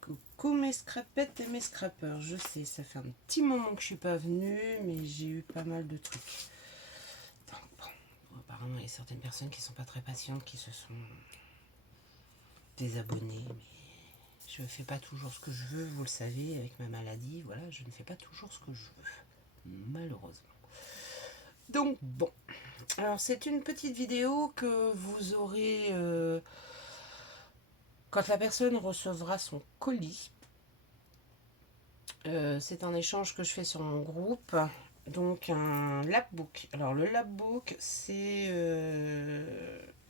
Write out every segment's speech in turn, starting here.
Coucou mes scrapettes et mes scrapeurs, je sais, ça fait un petit moment que je suis pas venue, mais j'ai eu pas mal de trucs. Donc, bon, apparemment il y a certaines personnes qui sont pas très patientes, qui se sont désabonnées, mais je fais pas toujours ce que je veux, vous le savez, avec ma maladie, voilà, je ne fais pas toujours ce que je veux, malheureusement. Donc bon, alors c'est une petite vidéo que vous aurez quand la personne recevra son colis. C'est un échange que je fais sur mon groupe. Donc un lapbook. Alors le lapbook, c'est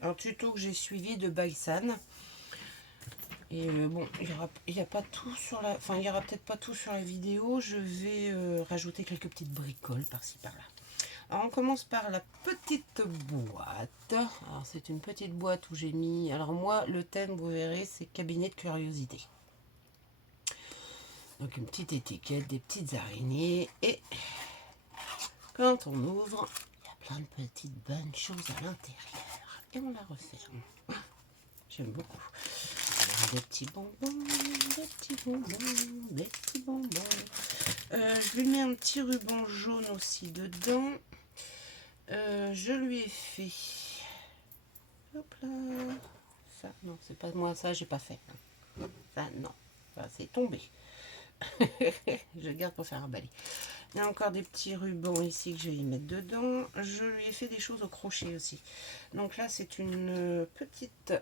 un tuto que j'ai suivi de Baisan. Et bon, il y a pas tout sur la, enfin il y aura peut-être pas tout sur la vidéo. Je vais rajouter quelques petites bricoles par-ci par-là. Alors on commence par la petite boîte. Alors c'est une petite boîte où j'ai mis. Alors moi le thème, vous verrez, c'est cabinet de curiosité. Donc une petite étiquette, des petites araignées et quand on ouvre, il y a plein de petites bonnes choses à l'intérieur. Et on la referme. J'aime beaucoup. Des petits bonbons, des petits bonbons, des petits bonbons. Je lui mets un petit ruban jaune aussi dedans. Je lui ai fait... Hop là. Ça, non, c'est pas moi, ça, j'ai pas fait. Ça, non. Ça, c'est tombé. Je garde pour faire un balai. Il y a encore des petits rubans ici que je vais y mettre dedans. Je lui ai fait des choses au crochet aussi. Donc là, c'est une petite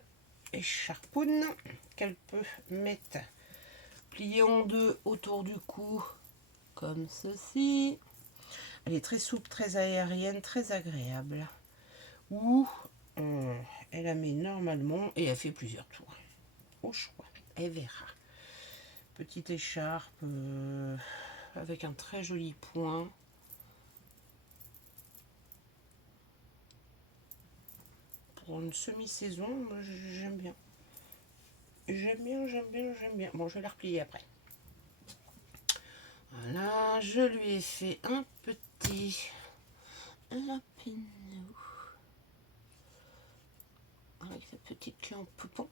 écharpoune qu'elle peut mettre pliée en deux autour du cou, comme ceci. Elle est très souple, très aérienne, très agréable. Ou elle la met normalement et elle fait plusieurs tours. Au choix, elle verra. Petite écharpe avec un très joli point. Pour une semi-saison, j'aime bien. J'aime bien, j'aime bien, j'aime bien. Bon, je vais la replier après. Voilà, je lui ai fait un petit lapinou. Avec cette petite queue en poupon.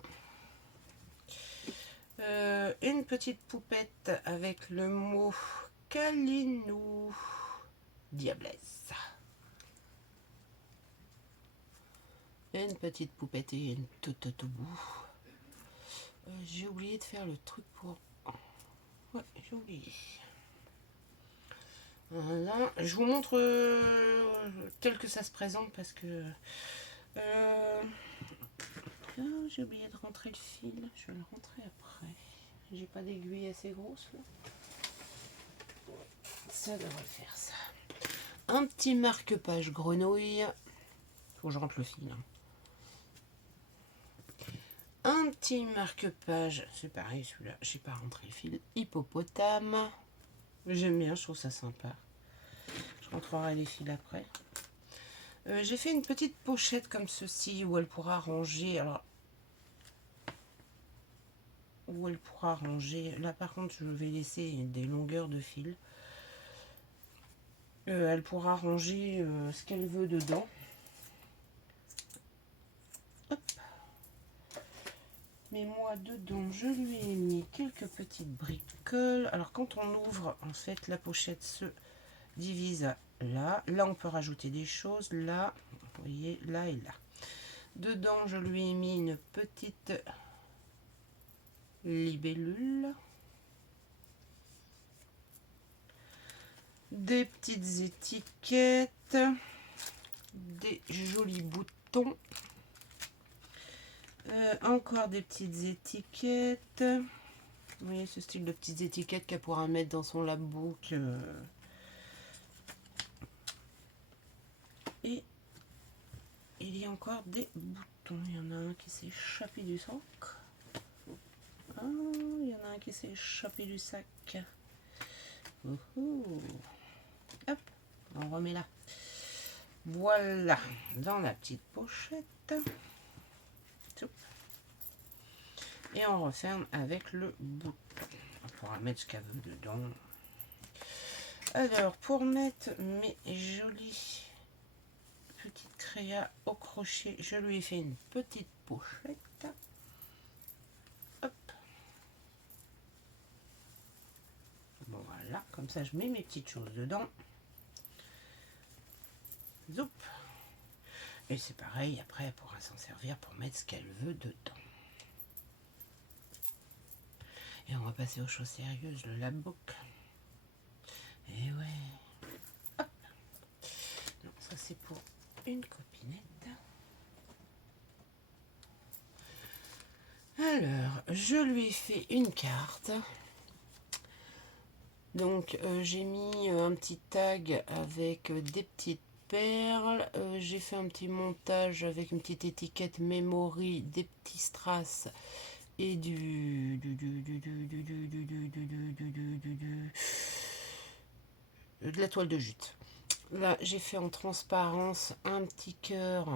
Une petite poupette avec le mot Calinou Diablesse. Une petite poupette et une toute au bout. J'ai oublié de faire le truc pour... Ouais, j'ai oublié. Voilà, je vous montre tel que ça se présente parce que... Oh, j'ai oublié de rentrer le fil, je vais le rentrer après. J'ai pas d'aiguille assez grosse là. Ça devrait faire ça. Un petit marque-page grenouille. Faut que je rentre le fil. Hein. Un petit marque-page, c'est pareil celui-là, j'ai pas rentré le fil. Hippopotame. J'aime bien, je trouve ça sympa. Je rentrerai les fils après. J'ai fait une petite pochette comme ceci où elle pourra ranger. Alors, où elle pourra ranger. Là par contre, je vais laisser des longueurs de fil. Elle pourra ranger ce qu'elle veut dedans. Hop. Mais moi dedans, je lui ai mis quelques petites bricoles. Alors quand on ouvre, en fait, la pochette se divise à là. Là, on peut rajouter des choses. Là, vous voyez, là et là. Dedans, je lui ai mis une petite libellule. Des petites étiquettes. Des jolis boutons. Encore des petites étiquettes. Vous voyez ce style de petites étiquettes qu'elle pourra mettre dans son lapbook. Et il y a encore des boutons. Il y en a un qui s'est échappé du sac. Ah, il y en a un qui s'est échappé du sac. Hop, on remet là. Voilà, dans la petite pochette. Et on referme avec le bouton. On pourra mettre ce qu'elle veut dedans. Alors, pour mettre mes jolis Créa au crochet, je lui ai fait une petite pochette. Hop. Bon voilà, comme ça je mets mes petites choses dedans. Zoup. Et c'est pareil, après elle pourra s'en servir pour mettre ce qu'elle veut dedans. Et on va passer aux choses sérieuses, le labbook. Et ouais. Hop. Non, ça c'est pour une copinette. Alors, je lui ai fait une carte. Donc, j'ai mis un petit tag avec des petites perles. J'ai fait un petit montage avec une petite étiquette memory, des petits strass et de la toile de jute. Là, j'ai fait en transparence un petit cœur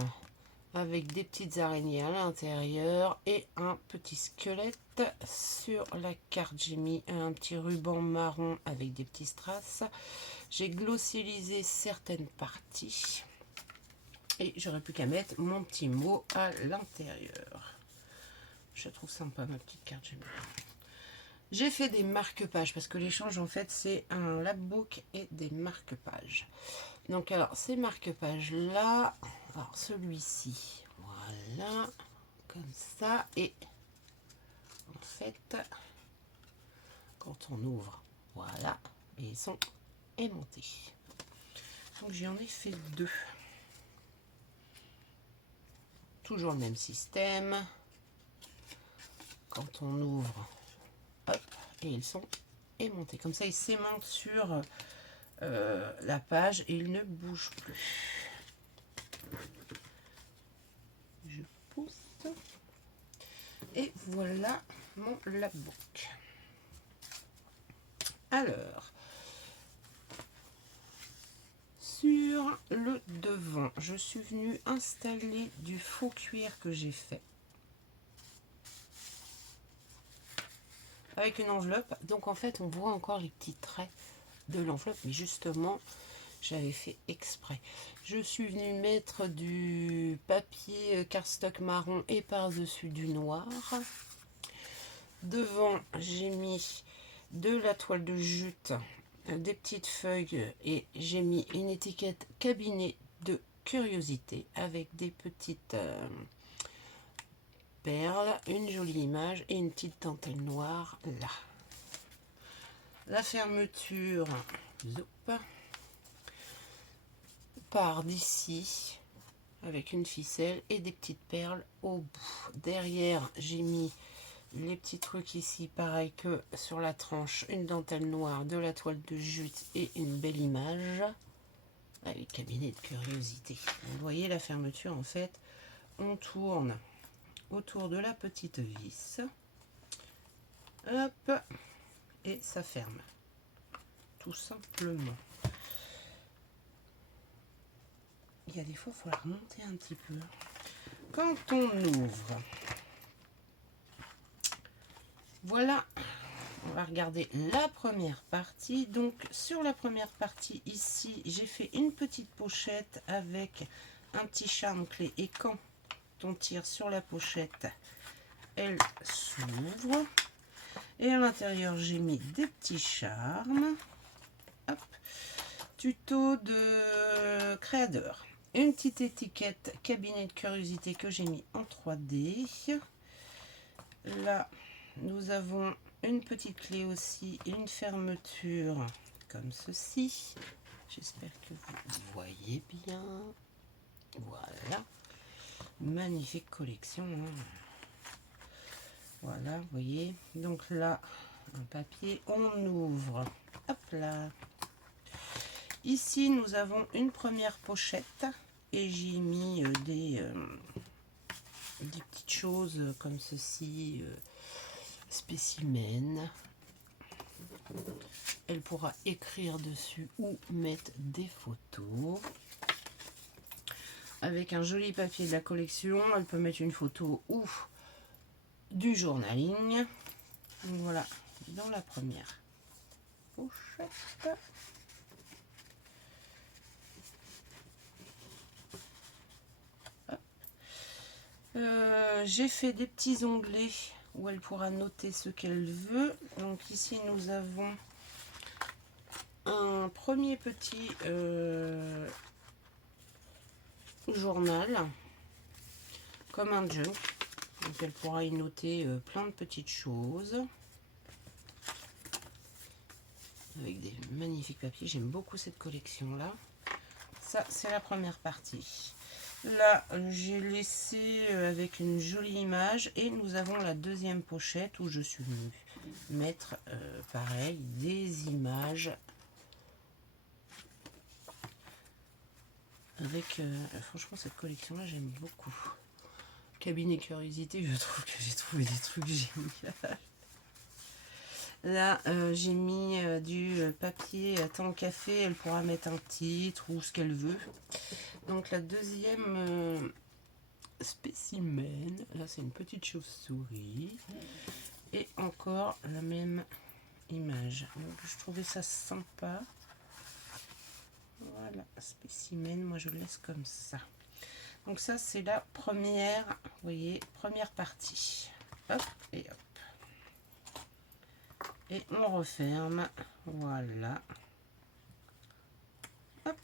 avec des petites araignées à l'intérieur et un petit squelette. Sur la carte, j'ai mis un petit ruban marron avec des petits strass. J'ai glossilisé certaines parties et j'aurais plus qu'à mettre mon petit mot à l'intérieur. Je trouve sympa ma petite carte, j'aime bien. J'ai fait des marque-pages parce que l'échange en fait c'est un labbook et des marque-pages. Donc alors ces marque-pages là, alors celui-ci, voilà, comme ça, et en fait quand on ouvre, voilà, et ils sont aimantés. Donc j'en ai fait deux. Toujours le même système. Quand on ouvre, hop, et ils sont aimantés. Comme ça, ils s'aimantent sur la page et ils ne bougent plus. Je pousse. Et voilà mon labbook. Alors, sur le devant, je suis venue installer du faux cuir que j'ai fait. Avec une enveloppe. Donc en fait, on voit encore les petits traits de l'enveloppe. Mais justement, j'avais fait exprès. Je suis venue mettre du papier cardstock marron et par-dessus du noir. Devant, j'ai mis de la toile de jute, des petites feuilles et j'ai mis une étiquette cabinet de curiosité avec des petites perles, une jolie image et une petite dentelle noire là. La fermeture, zoup, part d'ici avec une ficelle et des petites perles au bout. Derrière, j'ai mis les petits trucs ici, pareil que sur la tranche, une dentelle noire, de la toile de jute et une belle image avec cabinet de curiosité. Vous voyez la fermeture, en fait, on tourne autour de la petite vis, hop, et ça ferme, tout simplement. Il y a des fois, il faut la remonter un petit peu. Quand on ouvre, voilà, on va regarder la première partie. Donc sur la première partie ici, j'ai fait une petite pochette avec un petit charme clé et quand on tire sur la pochette, elle s'ouvre. Et à l'intérieur, j'ai mis des petits charmes. Hop. Tuto de créateur. Une petite étiquette cabinet de curiosité que j'ai mis en 3D. Là, nous avons une petite clé aussi, une fermeture comme ceci. J'espère que vous voyez bien. Voilà. Magnifique collection. Voilà, vous voyez. Donc là, un papier, on ouvre. Hop là. Ici, nous avons une première pochette et j'ai mis des petites choses comme ceci, spécimen. Elle pourra écrire dessus ou mettre des photos. Avec un joli papier de la collection, elle peut mettre une photo ou du journaling. Voilà, dans la première pochette. J'ai fait des petits onglets où elle pourra noter ce qu'elle veut. Donc ici nous avons un premier petit journal comme un junk. Donc elle pourra y noter plein de petites choses. Avec des magnifiques papiers. J'aime beaucoup cette collection là. Ça c'est la première partie. Là j'ai laissé avec une jolie image et nous avons la deuxième pochette où je suis venue mettre pareil des images avec franchement cette collection là j'aime beaucoup. Cabinet curiosité, je trouve que j'ai trouvé des trucs géniaux. Là, j'ai mis du papier à temps café. Elle pourra mettre un titre ou ce qu'elle veut. Donc la deuxième spécimen, là c'est une petite chauve-souris. Et encore la même image. Donc je trouvais ça sympa. Voilà, spécimen, moi je le laisse comme ça. Donc ça c'est la première, vous voyez, première partie. Hop et hop. Et on referme, voilà. Hop,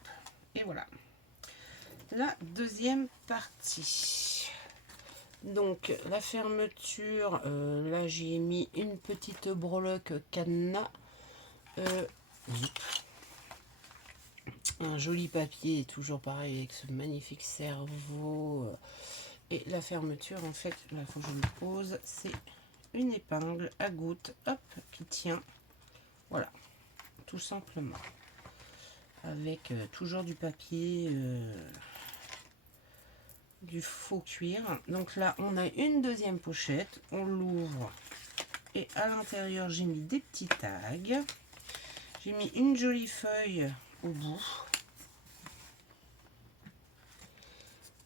et voilà. La deuxième partie. Donc la fermeture, là j'y ai mis une petite breloque cadenas. Un joli papier, toujours pareil avec ce magnifique cerveau. Et la fermeture, en fait, là il faut que je le pose, c'est une épingle à gouttes, hop, qui tient. Voilà, tout simplement. Avec toujours du papier, du faux cuir. Donc là, on a une deuxième pochette. On l'ouvre. Et à l'intérieur, j'ai mis des petits tags. J'ai mis une jolie feuille au bout.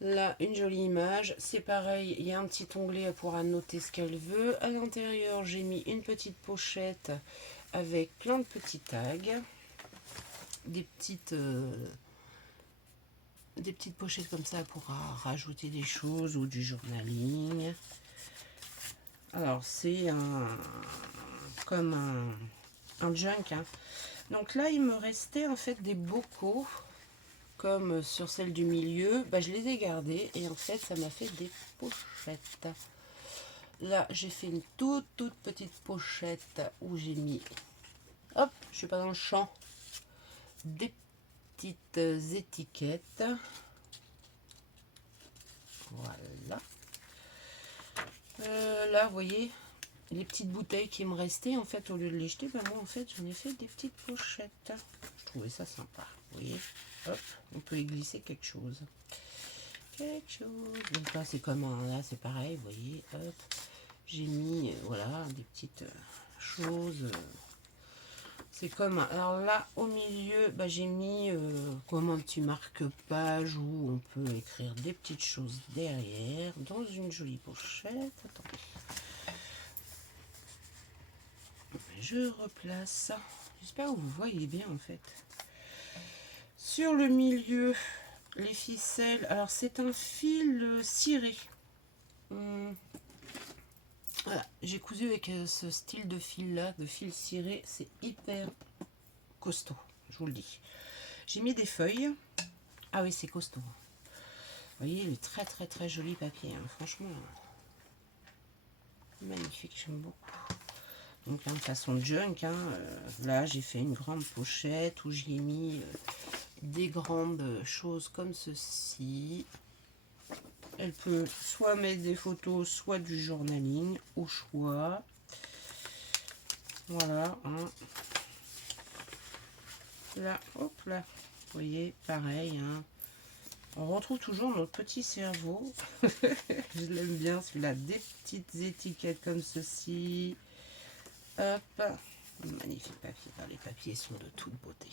Là, une jolie image. C'est pareil, il y a un petit onglet, elle pourra noter ce qu'elle veut. À l'intérieur, j'ai mis une petite pochette avec plein de petits tags. Des petites pochettes comme ça, elle pourra rajouter des choses ou du journaling. Alors, c'est comme un junk. Hein. Donc là, il me restait en fait des bocaux. Comme sur celle du milieu, bah, je les ai gardés et en fait ça m'a fait des pochettes. Là j'ai fait une toute petite pochette où j'ai mis, hop, je suis pas dans le champ, des petites étiquettes. Voilà. Là vous voyez les petites bouteilles qui me restaient, en fait au lieu de les jeter, bah, moi en fait j'en ai fait des petites pochettes. Je trouvais ça sympa, vous voyez. Hop, on peut y glisser quelque chose. Donc là c'est comme là c'est pareil, vous voyez, hop, j'ai mis voilà des petites choses. C'est comme, alors là au milieu, bah, j'ai mis comme un petit marque-page où on peut écrire des petites choses derrière dans une jolie pochette. Attendez, je replace. J'espère que vous voyez bien en fait. Sur le milieu, les ficelles, alors c'est un fil ciré. Voilà, j'ai cousu avec ce style de fil là, de fil ciré, c'est hyper costaud, je vous le dis. J'ai mis des feuilles. Ah oui, c'est costaud. Vous voyez, le très joli papier, hein. Franchement, magnifique, j'aime beaucoup. Donc là, de façon junk, hein, là j'ai fait une grande pochette où j'ai mis des grandes choses comme ceci. Elle peut soit mettre des photos, soit du journaling, au choix. Voilà. Hein. Là, hop là. Vous voyez, pareil. Hein. On retrouve toujours notre petit cerveau. Je l'aime bien, celui-là. Des petites étiquettes comme ceci. Hop. Magnifique papier. Les papiers sont de toute beauté.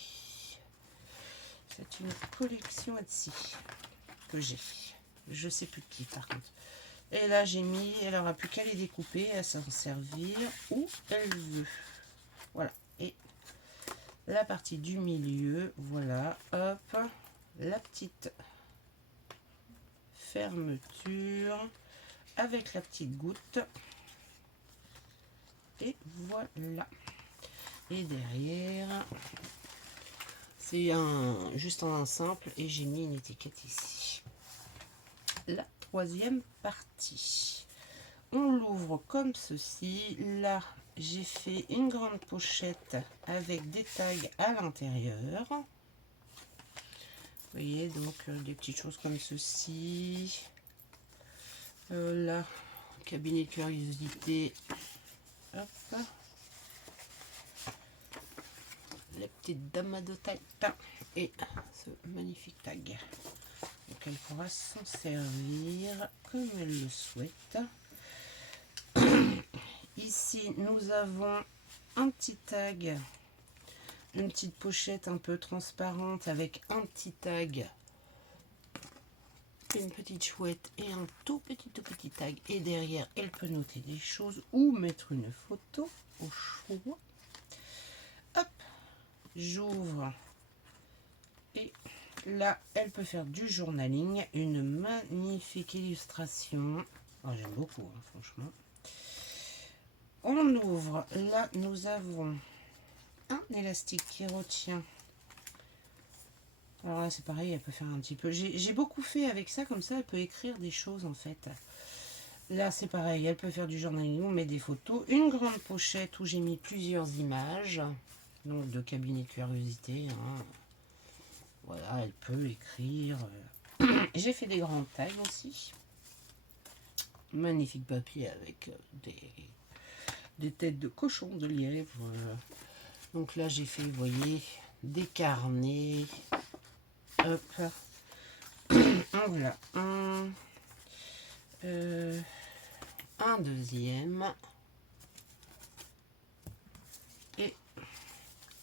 C'est une collection Etsy que j'ai. Je sais plus de qui par contre. Et là j'ai mis, elle aura plus qu'à les découper, à s'en servir où elle veut. Voilà. Et la partie du milieu, voilà, hop, la petite fermeture. avec la petite goutte. Et voilà. Et derrière, c'est juste un simple et j'ai mis une étiquette ici. La troisième partie. On l'ouvre comme ceci. Là, j'ai fait une grande pochette avec des tags à l'intérieur. Vous voyez, donc des petites choses comme ceci. Là, cabinet de curiosité. Hop. La petite dame de tête et ce magnifique tag. Donc elle pourra s'en servir comme elle le souhaite. Ici, nous avons un petit tag, une petite pochette un peu transparente avec un petit tag, une petite chouette et un tout petit tag. Et derrière, elle peut noter des choses ou mettre une photo au choix. Hop, j'ouvre et là, elle peut faire du journaling. Une magnifique illustration. Oh, j'aime beaucoup, hein, franchement. On ouvre. Là, nous avons un élastique qui retient. Alors là, c'est pareil, elle peut faire un petit peu. J'ai beaucoup fait avec ça, comme ça, elle peut écrire des choses, en fait. Là, c'est pareil, elle peut faire du journaling, on met des photos. Une grande pochette où j'ai mis plusieurs images. Donc, de cabinet de curiosité, hein. Voilà, elle peut écrire. J'ai fait des grands tags aussi. Magnifique papier avec des têtes de cochon, de lièvre. Donc là, j'ai fait, vous voyez, des carnets. Hop. Voilà. Un deuxième. Et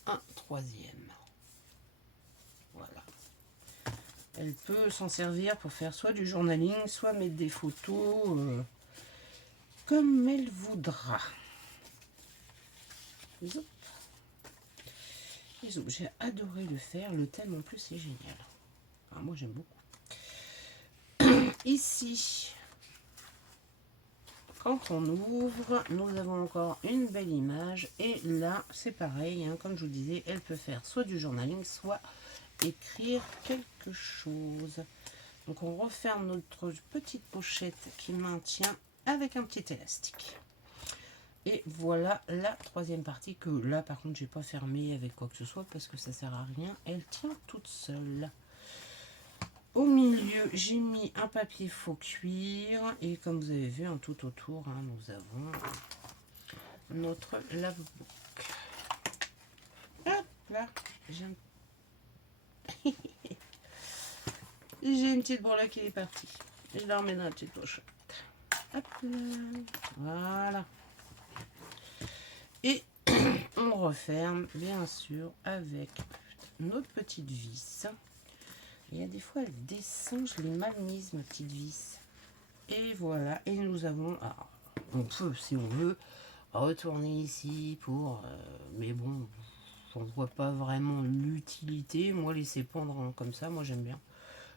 un troisième. Voilà. Elle peut s'en servir pour faire soit du journaling, soit mettre des photos comme elle voudra. Zoup. J'ai adoré le faire. Le thème en plus c'est génial. Enfin, moi j'aime beaucoup. Ici, quand on ouvre, nous avons encore une belle image. Et là, c'est pareil, hein, comme je vous disais, elle peut faire soit du journaling, soit écrire quelque chose. Donc on referme notre petite pochette qui maintient avec un petit élastique. Et voilà la troisième partie que là par contre j'ai pas fermé avec quoi que ce soit parce que ça sert à rien, elle tient toute seule. Au milieu j'ai mis un papier faux cuir et comme vous avez vu, tout autour, hein, nous avons notre lave-book. Hop là, j'ai une petite bourre qui est partie. Je la remets dans la petite pochette. Hop là, voilà. Et on referme bien sûr avec notre petite vis. Il y a des fois elle descend, je l'ai mal mise ma petite vis. Et voilà, et nous avons, alors, on peut si on veut retourner ici pour, mais bon, on voit pas vraiment l'utilité. Moi laisser pendre comme ça, moi j'aime bien,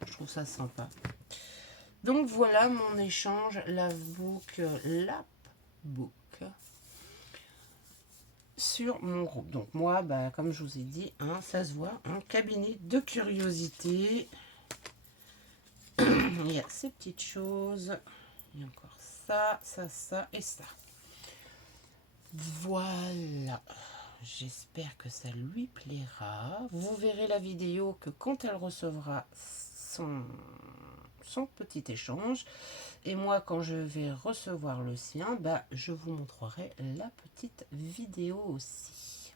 je trouve ça sympa. Donc voilà mon échange Lavebook, Lapbook sur mon groupe. Donc moi, comme je vous ai dit, hein, ça se voit, un cabinet de curiosité. Il y a ces petites choses. Il y a encore ça, ça, ça et ça. Voilà. J'espère que ça lui plaira. Vous verrez la vidéo que quand elle recevra son petit échange. Et moi, quand je vais recevoir le sien, je vous montrerai la petite vidéo aussi.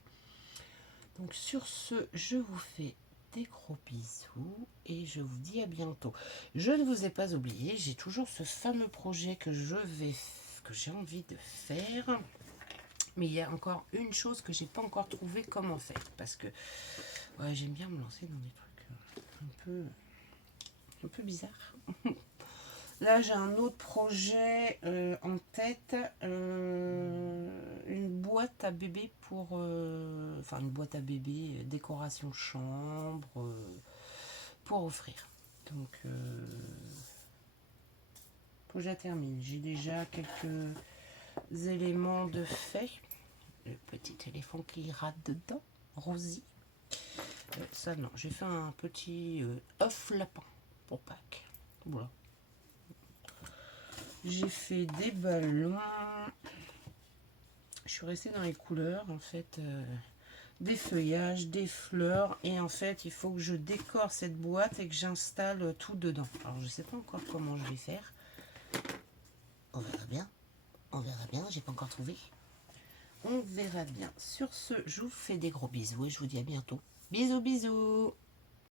Donc sur ce, je vous fais des gros bisous et je vous dis à bientôt. Je ne vous ai pas oublié, j'ai toujours ce fameux projet que j'ai envie de faire. Mais il y a encore une chose que j'ai pas encore trouvé comment faire. Parce que ouais, j'aime bien me lancer dans des trucs un peu bizarres. Là, j'ai un autre projet en tête, une boîte à bébé pour, enfin une boîte à bébé décoration chambre pour offrir. Donc Faut que je la termine. J'ai déjà quelques éléments de fait. Le petit éléphant qui rate dedans, Rosie. Ça non, j'ai fait un petit œuf lapin pour Pâques. Voilà. J'ai fait des ballons. Je suis restée dans les couleurs, en fait, des feuillages, des fleurs. Et en fait, il faut que je décore cette boîte et que j'installe tout dedans. Alors, je sais pas encore comment je vais faire. On verra bien. On verra bien, j'ai pas encore trouvé. On verra bien. Sur ce, je vous fais des gros bisous et je vous dis à bientôt. Bisous, bisous.